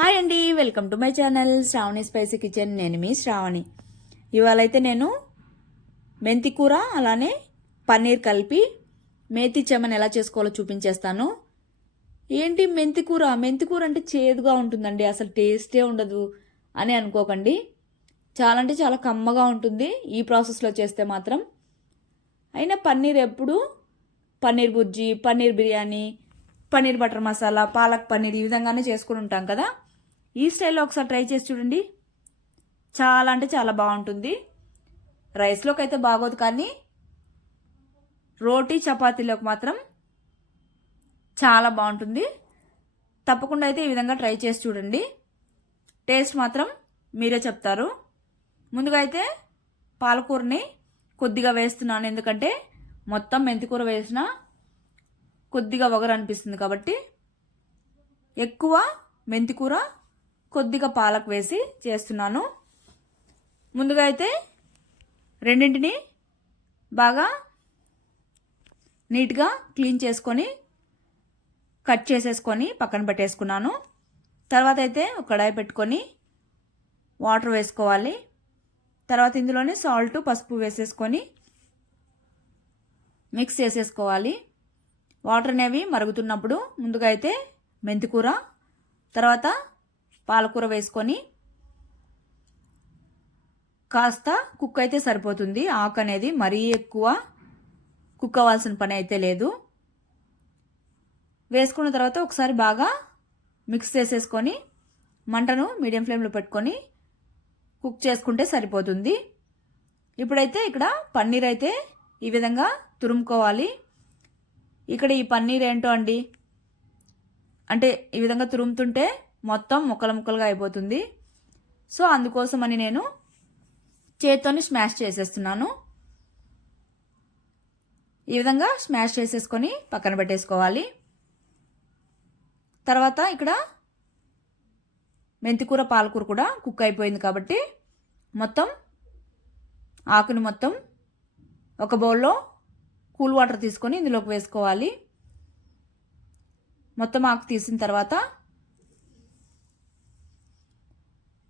Hi అండి, welcome to my channel Shravani spicy kitchen. నేను మీ శ్రావణి. ఇవాళైతే నేను మెంతి కూర అలానే పన్నీర్ కలిపి మేతి చెమన్ ఎలా చేసుకోవాలో చూపించేస్తాను. ఏంటి మెంతి కూర అంటే చేదుగా ఉంటుందండి, అసలు టేస్టే ఉండదు అని అనుకోకండి. చాలా అంటే చాలా కమ్మగా ఉంటుంది ఈ ప్రాసెస్లో చేస్తే మాత్రం. అయినా పన్నీర్ ఎప్పుడు పన్నీర్ బుర్జీ, పన్నీర్ బిర్యానీ, పన్నీర్ బటర్ మసాలా, పాలక్ పన్నీర్ ఈ విధంగానే చేసుకుని ఉంటాం కదా. ఈ స్టైల్లో ఒకసారి ట్రై చేసి చూడండి. చాలా అంటే చాలా బాగుంటుంది. రైస్లోకి అయితే బాగోదు, కానీ రోటీ చపాతీలోకి మాత్రం చాలా బాగుంటుంది. తప్పకుండా అయితే ఈ విధంగా ట్రై చేసి చూడండి. టేస్ట్ మాత్రం మీరే చెప్తారు. ముందుగా అయితే పాలకూరని కొద్దిగా వేస్తున్నాను, ఎందుకంటే మొత్తం మెంతికూర వేసినా కొద్దిగా వగరు అనిపిస్తుంది కాబట్టి ఎక్కువ మెంతికూర కొద్దిగా పాలక్ వేసి చేస్తున్నాను. ముందుగా అయితే రెండింటిని బాగా నీట్గా క్లీన్ చేసుకొని కట్ చేసేసుకొని పక్కన పెట్టేసుకున్నాను. తర్వాత అయితే ఒక కడాయి పెట్టుకొని వాటర్ వేసుకోవాలి. తర్వాత ఇందులోనే సాల్ట్, పసుపు వేసేసుకొని మిక్స్ చేసేసుకోవాలి. వాటర్ అనేవి మరుగుతున్నప్పుడు ముందుగా అయితే మెంతికూర, తర్వాత పాలకూర వేసుకొని కాస్త కుక్ అయితే సరిపోతుంది. ఆకు అనేది మరీ ఎక్కువ కుక్ అవ్వాల్సిన పని అయితే లేదు. వేసుకున్న తర్వాత ఒకసారి బాగా మిక్స్ చేసేసుకొని మంటను మీడియం ఫ్లేమ్లో పెట్టుకొని కుక్ చేసుకుంటే సరిపోతుంది. ఇప్పుడైతే ఇక్కడ పన్నీర్ అయితే ఈ విధంగా తురుముకోవాలి. ఇక్కడ ఈ పన్నీర్ ఏంటో అండి, అంటే ఈ విధంగా తురుముతుంటే మొత్తం ముక్కలు ముక్కలుగా అయిపోతుంది. సో అందుకోసమని నేను చేత్తోని స్మాష్ చేసేస్తున్నాను. ఈ విధంగా స్మాష్ చేసేసుకొని పక్కన పెట్టేసుకోవాలి. తర్వాత ఇక్కడ మెంతికూర, పాలకూర కూడా కుక్ అయిపోయింది కాబట్టి మొత్తం ఆకుని మొత్తం ఒక బౌల్లో కూల్ వాటర్ తీసుకొని ఇందులోకి వేసుకోవాలి. మొత్తం ఆకు తీసిన తర్వాత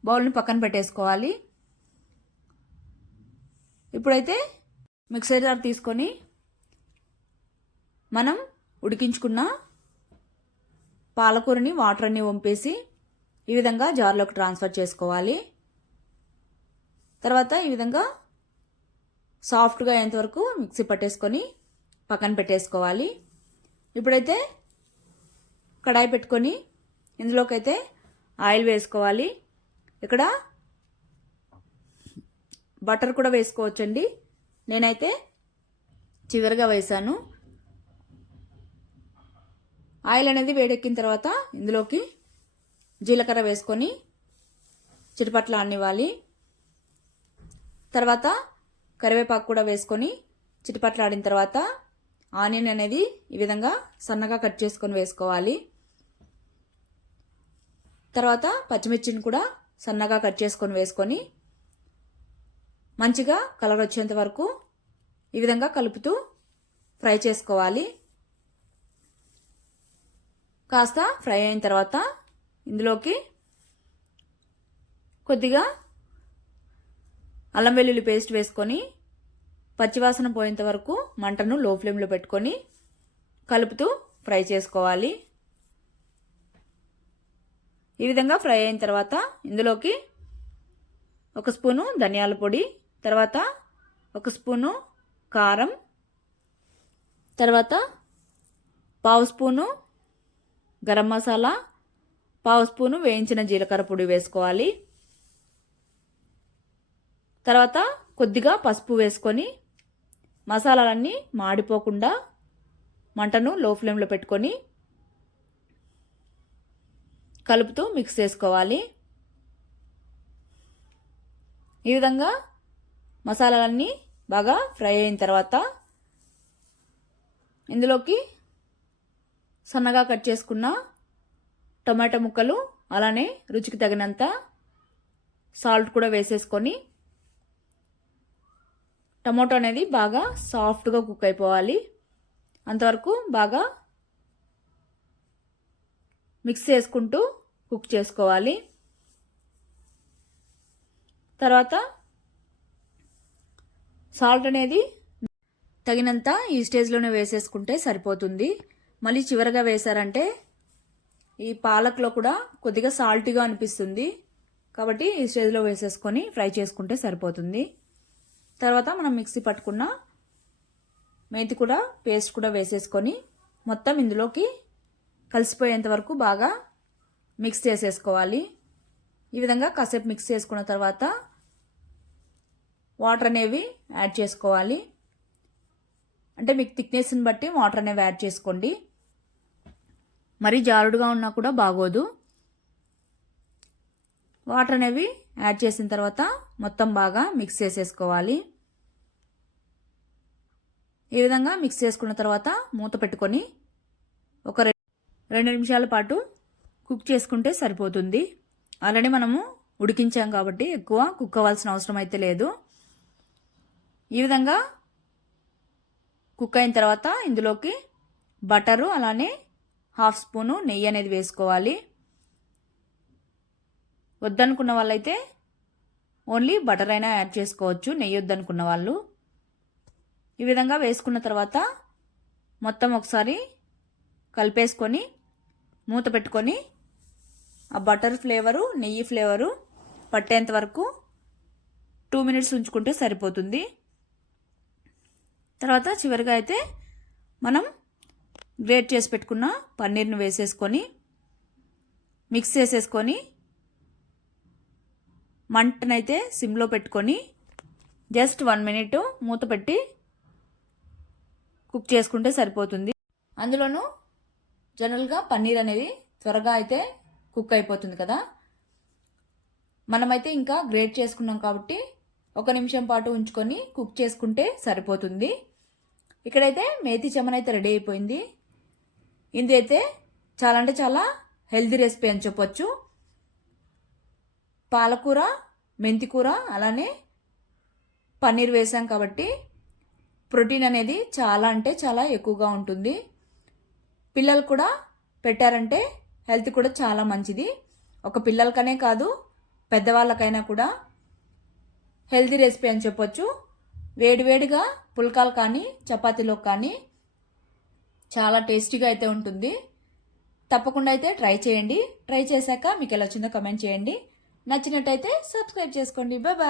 బౌల్ని పక్కన పెట్టేసుకోవాలి. ఇప్పుడైతే మిక్సర్ జార్ తీసుకొని మనం ఉడికించుకున్న పాలకూరని వాటర్ అన్ని వంపేసి ఈ విధంగా జార్లోకి ట్రాన్స్ఫర్ చేసుకోవాలి. తర్వాత ఈ విధంగా సాఫ్ట్గా అయ్యేంతవరకు మిక్సీ పట్టేసుకొని పక్కన పెట్టేసుకోవాలి. ఇప్పుడైతే కడాయి పెట్టుకొని ఇందులోకైతే ఆయిల్ వేసుకోవాలి. ఇక్కడ బటర్ కూడా వేసుకోవచ్చండి, నేనైతే చివరిగా వేసాను. ఆయిల్ అనేది వేడెక్కిన తర్వాత ఇందులోకి జీలకర్ర వేసుకొని చిటపట్ల అన్నివ్వాలి. తర్వాత కరివేపాకు కూడా వేసుకొని చిటపట్లాడిన తర్వాత ఆనియన్ అనేది ఈ విధంగా సన్నగా కట్ చేసుకొని వేసుకోవాలి. తర్వాత పచ్చిమిర్చిని కూడా సన్నగా కట్ చేసుకొని వేసుకొని మంచిగా కలర్ వచ్చేంత వరకు ఈ విధంగా కలుపుతూ ఫ్రై చేసుకోవాలి. కాస్త ఫ్రై అయిన తర్వాత ఇందులోకి కొద్దిగా అల్లం వెల్లుల్లి పేస్ట్ వేసుకొని పచ్చివాసన పోయేంత వరకు మంటను లో ఫ్లేమ్లో పెట్టుకొని కలుపుతూ ఫ్రై చేసుకోవాలి. ఈ విధంగా ఫ్రై అయిన తర్వాత ఇందులోకి ఒక స్పూను ధనియాల పొడి, తర్వాత ఒక స్పూను కారం, తర్వాత పావు స్పూను గరం మసాలా, పావు స్పూను వేయించిన జీలకర్ర పొడి వేసుకోవాలి. తర్వాత కొద్దిగా పసుపు వేసుకొని మసాలాలన్నీ మాడిపోకుండా మంటను లో ఫ్లేమ్లో పెట్టుకొని కలుపుతూ మిక్స్ చేసుకోవాలి. ఈ విధంగా మసాలాలన్నీ బాగా ఫ్రై అయిన తర్వాత ఇందులోకి సన్నగా కట్ చేసుకున్న టొమాటో ముక్కలు, అలానే రుచికి తగినంత సాల్ట్ కూడా వేసేసుకొని టమాటో అనేది బాగా సాఫ్ట్గా కుక్ అయిపోవాలి. అంతవరకు బాగా మిక్స్ చేసుకుంటూ కుక్ చేసుకోవాలి. తర్వాత సాల్ట్ అనేది తగినంత ఈ స్టేజ్లోనే వేసేసుకుంటే సరిపోతుంది. మళ్ళీ చివరగా వేసారంటే ఈ పాలక్లో కూడా కొద్దిగా సాల్టీగా అనిపిస్తుంది. కాబట్టి ఈ స్టేజ్లో వేసేసుకొని ఫ్రై చేసుకుంటే సరిపోతుంది. తర్వాత మనం మిక్సీ పట్టుకున్న మెంతి కూడా పేస్ట్ కూడా వేసేసుకొని మొత్తం ఇందులోకి కలిసిపోయేంత వరకు బాగా మిక్స్ చేసేసుకోవాలి. ఈ విధంగా కాసేపు మిక్స్ చేసుకున్న తర్వాత వాటర్ అనేవి యాడ్ చేసుకోవాలి. అంటే మీకు థిక్నెస్ని బట్టి వాటర్ అనేవి యాడ్ చేసుకోండి. మరీ జారుడుగా ఉన్నా కూడా బాగోదు. వాటర్ అనేవి యాడ్ చేసిన తర్వాత మొత్తం బాగా మిక్స్ చేసేసుకోవాలి. ఈ విధంగా మిక్స్ చేసుకున్న తర్వాత మూత పెట్టుకొని ఒక 2 నిమిషాల పాటు కుక్ చేసుకుంటే సరిపోతుంది. ఆల్రెడీ మనము ఉడికించాం కాబట్టి ఎక్కువ కుక్ అవ్వాల్సిన అవసరం అయితే లేదు. ఈ విధంగా కుక్ అయిన తర్వాత ఇందులోకి బటరు అలానే 1/2 స్పూను నెయ్యి అనేది వేసుకోవాలి. వద్దనుకున్న వాళ్ళైతే ఓన్లీ బటర్ అయినా యాడ్ చేసుకోవచ్చు, నెయ్యి వద్దనుకున్న వాళ్ళు. ఈ విధంగా వేసుకున్న తర్వాత మొత్తం ఒకసారి కలిపేసుకొని మూత పెట్టుకొని ఆ బటర్ ఫ్లేవరు నెయ్యి ఫ్లేవరు పట్టేంత వరకు 2 మినిట్స్ ఉంచుకుంటే సరిపోతుంది. తర్వాత చివరిగా అయితే మనం గ్రేట్ చేసి పెట్టుకున్న పన్నీర్ను వేసేసుకొని మిక్స్ చేసేసుకొని మంటనైతే సిమ్లో పెట్టుకొని జస్ట్ 1 మినిట్ మూత పెట్టి కుక్ చేసుకుంటే సరిపోతుంది. అందులోనూ జనరల్గా పన్నీర్ అనేది త్వరగా అయితే కుక్ అయిపోతుంది కదా. మనమైతే ఇంకా గ్రేట్ చేసుకున్నాం కాబట్టి 1 నిమిషం పాటు ఉంచుకొని కుక్ చేసుకుంటే సరిపోతుంది. ఇక్కడైతే మేతి చెమన్ అయితే రెడీ అయిపోయింది. ఇది అయితే చాలా అంటే చాలా హెల్తీ రెసిపీ అని చెప్పొచ్చు. పాలకూర, మెంతికూర అలానే పన్నీర్ వేసాం కాబట్టి ప్రోటీన్ అనేది చాలా అంటే చాలా ఎక్కువగా ఉంటుంది. పిల్లలు కూడా పెట్టారంటే హెల్త్ కూడా చాలా మంచిది. ఒక పిల్లలకనే కాదు పెద్దవాళ్ళకైనా కూడా హెల్తీ రెసిపీ అని చెప్పొచ్చు. వేడివేడిగా పుల్కాలు కానీ చపాతీలో కానీ చాలా టేస్టీగా అయితే ఉంటుంది. తప్పకుండా అయితే ట్రై చేయండి. ట్రై చేశాక మీకు ఎలా వచ్చిందో కమెంట్ చేయండి. నచ్చినట్టయితే సబ్స్క్రైబ్ చేసుకోండి. Bye bye.